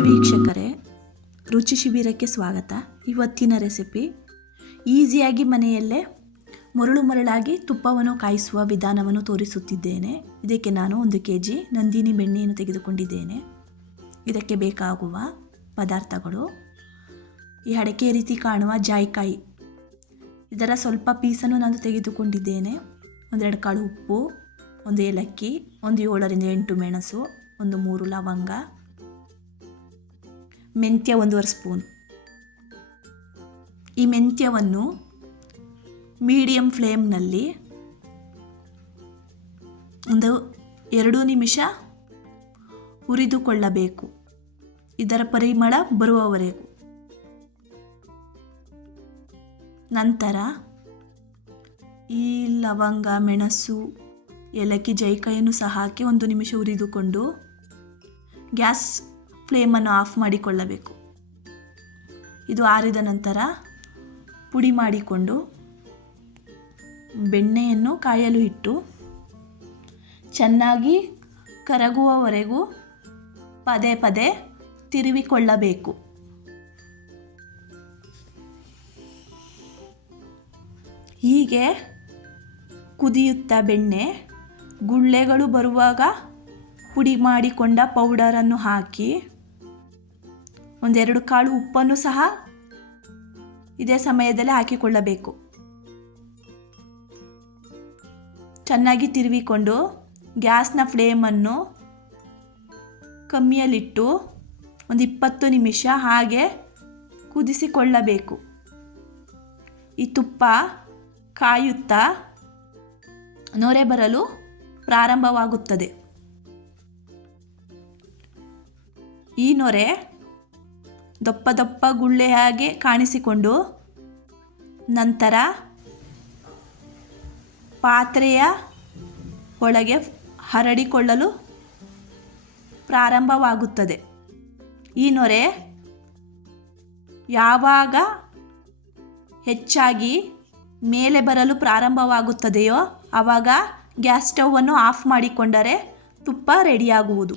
ನಮಸ್ತೆ ವೀಕ್ಷಕರೇ, ರುಚಿ ಶಿಬಿರಕ್ಕೆ ಸ್ವಾಗತ. ಇವತ್ತಿನ ರೆಸಿಪಿ ಈಸಿಯಾಗಿ ಮನೆಯಲ್ಲೇ ಮರಳಾಗಿ ತುಪ್ಪವನ್ನು ಕಾಯಿಸುವ ವಿಧಾನವನ್ನು ತೋರಿಸುತ್ತಿದ್ದೇನೆ. ಇದಕ್ಕೆ ನಾನು 1 kg ನಂದಿನಿ ಬೆಣ್ಣೆಯನ್ನು ತೆಗೆದುಕೊಂಡಿದ್ದೇನೆ. ಇದಕ್ಕೆ ಬೇಕಾಗುವ ಪದಾರ್ಥಗಳು: ಈ ಅಡಕೆ ರೀತಿ ಕಾಣುವ ಜಾಯಿಕಾಯಿ, ಇದರ ಸ್ವಲ್ಪ ಪೀಸನ್ನು ನಾನು ತೆಗೆದುಕೊಂಡಿದ್ದೇನೆ. 1-2 ಕಾಳು ಉಪ್ಪು, 1 ಏಲಕ್ಕಿ, 7 ರಿಂದ 8 ಮೆಣಸು, 3 ಲವಂಗ, ಮೆಂತ್ಯ 1/2 ಸ್ಪೂನ್. ಈ ಮೆಂತ್ಯವನ್ನು ಮೀಡಿಯಂ ಫ್ಲೇಮ್ನಲ್ಲಿ 2 ನಿಮಿಷ ಹುರಿದುಕೊಳ್ಳಬೇಕು, ಇದರ ಪರಿಮಳ ಬರುವವರೆಗೂ. ನಂತರ ಈ ಲವಂಗ, ಮೆಣಸು, ಏಲಕ್ಕಿ, ಜಾಯಿಕಾಯಿಯನ್ನು ಸಹ ಹಾಕಿ 1 ನಿಮಿಷ ಹುರಿದುಕೊಂಡು ಗ್ಯಾಸ್ ಫ್ಲೇಮನ್ನು ಆಫ್ ಮಾಡಿಕೊಳ್ಳಬೇಕು. ಇದು ಆರಿದ ನಂತರ ಪುಡಿ ಮಾಡಿಕೊಂಡು ಬೆಣ್ಣೆಯನ್ನು ಕಾಯಲು ಇಟ್ಟು ಚೆನ್ನಾಗಿ ಕರಗುವವರೆಗೂ ಪದೇ ಪದೇ ತಿರುವಿಕೊಳ್ಳಬೇಕು. ಹೀಗೆ ಕುದಿಯುತ್ತಾ ಬೆಣ್ಣೆ ಗುಳ್ಳೆಗಳು ಬರುವಾಗ ಪುಡಿ ಮಾಡಿಕೊಂಡ ಪೌಡರನ್ನು ಹಾಕಿ 1-2 ಕಾಳು ಉಪ್ಪನ್ನು ಸಹ ಇದೇ ಸಮಯದಲ್ಲಿ ಹಾಕಿಕೊಳ್ಳಬೇಕು. ಚೆನ್ನಾಗಿ ತಿರುವಿಕೊಂಡು ಗ್ಯಾಸ್ನ ಫ್ಲೇಮನ್ನು ಕಮ್ಮಿಯಲ್ಲಿಟ್ಟು 20 ನಿಮಿಷ ಹಾಗೆ ಕುದಿಸಿಕೊಳ್ಳಬೇಕು. ಈ ತುಪ್ಪ ಕಾಯುತ್ತಾ ನೊರೆ ಬರಲು ಪ್ರಾರಂಭವಾಗುತ್ತದೆ. ಈ ನೊರೆ ದಪ್ಪ ಗುಳ್ಳೆ ಹಾಗೆ ಕಾಣಿಸಿಕೊಂಡು ನಂತರ ಪಾತ್ರೆಯ ಒಳಗೆ ಹರಡಿಕೊಳ್ಳಲು ಪ್ರಾರಂಭವಾಗುತ್ತದೆ. ಈ ನೊರೆ ಯಾವಾಗ ಹೆಚ್ಚಾಗಿ ಮೇಲೆ ಬರಲು ಪ್ರಾರಂಭವಾಗುತ್ತದೆಯೋ ಆವಾಗ ಗ್ಯಾಸ್ ಸ್ಟವನ್ನು ಆಫ್ ಮಾಡಿಕೊಂಡರೆ ತುಪ್ಪ ರೆಡಿಯಾಗುವುದು.